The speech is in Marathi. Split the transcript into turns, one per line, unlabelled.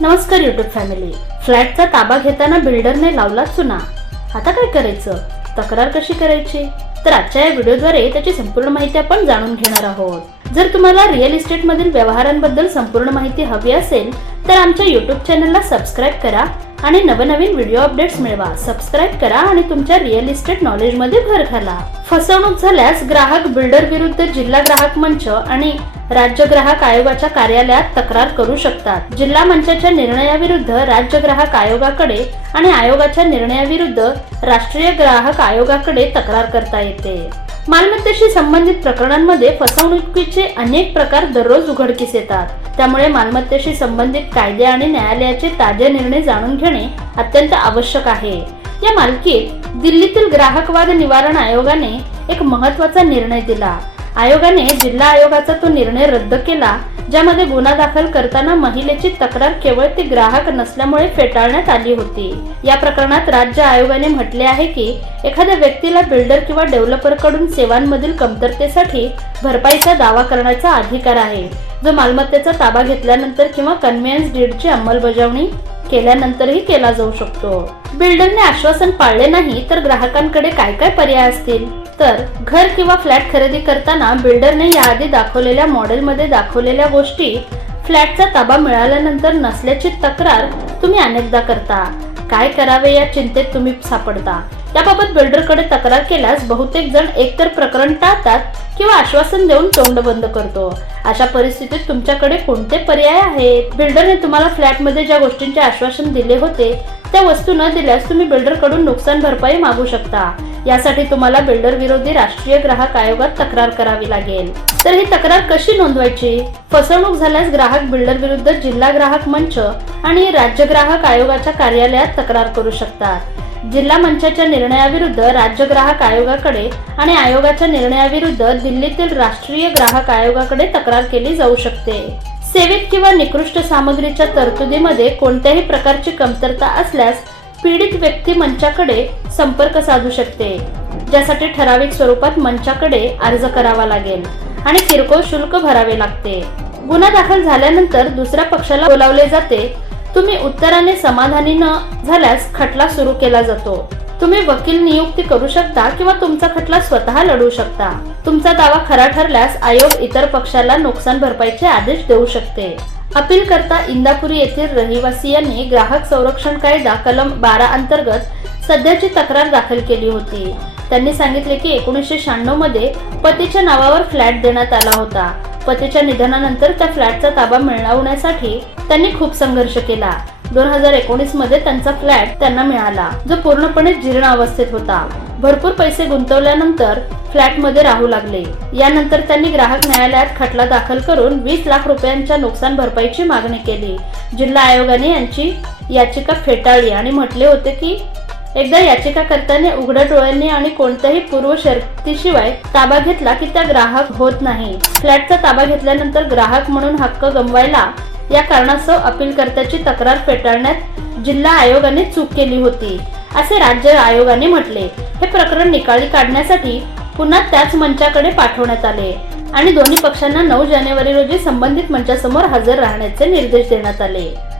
नमस्कार युट्यूब फॅमिली फ्लॅटचा ताबा घेताना बिल्डरने लावला चुना. आता काय करायचं? तक्रार कशी करायची? तर आजच्या या व्हिडिओद्वारे त्याची संपूर्ण माहिती आपण जाणून घेणार आहोत. जर तुम्हाला रिअल इस्टेटमधील व्यवहारांबद्दल संपूर्ण माहिती हवी असेल तर आमच्या युट्यूब चॅनलला सबस्क्राईब करा आणि नवनवीन व्हिडिओ अपडेट्स मिळवा. सबस्क्राईब करा आणि तुमच्या रिअल इस्टेट नॉलेजमध्ये भर घाला. फसवणूक झाल्यास ग्राहक बिल्डर विरुद्ध जिल्हा ग्राहक मंच आणि राज्य ग्राहक आयोगाच्या कार्यालयात तक्रार करू शकतात. जिल्हा मंचाच्या निर्णयाविरुद्ध राज्य ग्राहक आयोगाकडे आणि आयोगाच्या निर्णयाविरुद्ध राष्ट्रीय ग्राहक आयोगाकडे तक्रार करता येते. मालमत्तेशी संबंधित प्रकरणांमध्ये फसवणुकीचे अनेक प्रकार दररोज उघडकीस येतात. त्यामुळे मालमत्तेशी संबंधित कायदे आणि न्यायालयाचे ताजे निर्णय जाणून घेणे अत्यंत आवश्यक आहे. या मालकीत दिल्लीतील ग्राहकवाद निवारण आयोगाने एक महत्त्वाचा निर्णय दिला. आयोगाने जिल्हा आयोगाचा तो निर्णय रद्द केला ज्यामध्ये गुन्हा दाखल करताना महिलेची तक्रार केवळ ती ग्राहक नसल्यामुळे फेटाळण्यात आली होती. या प्रकरणात राज्य आयोगाने म्हटले आहे की एखाद्या व्यक्तीला बिल्डर किंवा डेव्हलपरकडून सेवांमधील कमतरतेसाठी भरपाईचा दावा करण्याचा अधिकार आहे. जो मालमत्तेचा ताबा घेतल्यानंतर किंवा कन्व्हेन्स डीडची अंमलबजावणी केल्यानंतरही केला जाऊ शकतो. बिल्डरने आश्वासन पाळले नाही तर ग्राहकांकडे काय काय पर्याय असतील? तर घर किंवा फ्लॅट खरेदी करताना बिल्डरने याआधी दाखवलेल्या मॉडेलमध्ये दाखवलेल्या गोष्टी फ्लॅटचा ताबा मिळाल्यानंतर नसल्याची तक्रार तुम्ही अनेकदा करता. काय करावे या चिंतेत तुम्ही सापडता. त्याबाबत बिल्डरकडे तक्रार केल्यास बहुतेक जण एकतर प्रकरण टाळतात किंवा आश्वासन देऊन तोंड बंद करतो. अशा परिस्थितीत तुमच्याकडे कोणते पर्याय आहेत? बिल्डरने तुम्हाला फ्लॅटमध्ये ज्या गोष्टींचे आश्वासन दिले होते त्या वस्तू न दिल्यास तुम्ही बिल्डरकडून नुकसान भरपाई मागू शकता. यासाठी तुम्हाला बिल्डर विरोधी राष्ट्रीय ग्राहक आयोगात तक्रार करावी लागेल. तर ही तक्रार कशी नोंदवायची? फसवणूक झाल्यास ग्राहक बिल्डर विरुद्ध जिल्हा ग्राहक मंच आणि राज्य ग्राहक आयोगाच्या कार्यालयात तक्रार करू शकतात. जिल्हा मंचाच्या निर्णयाविरुद्ध राज्य ग्राहक आयोगाकडे आणि आयोगाच्या निर्णयाविरुद्ध दिल्लीतील राष्ट्रीय ग्राहक आयोगाकडे तक्रार केली जाऊ शकते. सेवेत किंवा निकृष्ट सामग्रीच्या तरतुदीमध्ये कोणत्याही प्रकारची कमतरता असल्यास पीडित व्यक्ती मंचाकडे संपर्क साधू शकते ज्यासाठी ठराविक स्वरूपात मंचाकडे अर्ज करावा लागेल आणि किरकोळ शुल्क भरावे लागते. गुन्हा दाखल झाल्यानंतर दुसऱ्या पक्षाला बोलावले जाते तुम्ही उत्तराने समाधानी न झाल्यास खटला सुरू केला जातो. तुम्ही वकील नियुक्ती करू शकता किंवा तुमचा खटला स्वतः लढवू शकता. तुमचा दावा खरा ठरल्यास आयोग इतर पक्षाला नुकसान भरपाईचे आदेश देऊ शकते. अपील करता इंदापुरी येथील रहिवासियांनी ग्राहक संरक्षण कायदा कलम बारा अंतर्गत सध्याची तक्रार दाखल केली होती. त्यांनी सांगितले की एकोणीसशे शहाण्णवमध्ये पतीच्या नावावर फ्लॅट देण्यात आला होता. पतीच्या निधनानंतर त्या फ्लॅटचा ताबा मिळवण्यासाठी त्यांनी खूप संघर्ष केला. दोन हजार एकोणीसमध्ये त्यांचा फ्लॅट त्यांना मिळाला जो पूर्णपणे जीर्ण अवस्थेत होता. भरपूर पैसे गुंतवल्यानंतर फ्लॅटमध्ये राहू लागले. यानंतर त्यांनी ग्राहक न्यायालयात खटला दाखल करून वीस लाख रुपयांच्या नुकसान भरपाईची मागणी केली. जिल्हा आयोगाने यांची याचिका फेटाळली आणि म्हटले होते की एकदा याचिकाकर्त्याने उघड्या डोळ्यांनी आणि कोणत्याही पूर्व शर्तीशिवाय ताबा घेतला की त्या ग्राहक होत नाही. फ्लॅटचा ताबा घेतल्यानंतर ग्राहक म्हणून हक्क गमवायला या कारणास्तव अपीलकर्त्याची तक्रार फेटाळण्यात जिल्हा आयोगाने चूक केली होती असे राज्य आयोगाने म्हटले. हे प्रकरण निकाली काढण्यासाठी पुन्हा त्याच मंचाकडे पाठवण्यात आले आणि दोन्ही पक्षांना नऊ जानेवारी रोजी संबंधित मंचासमोर हजर राहण्याचे निर्देश देण्यात आले.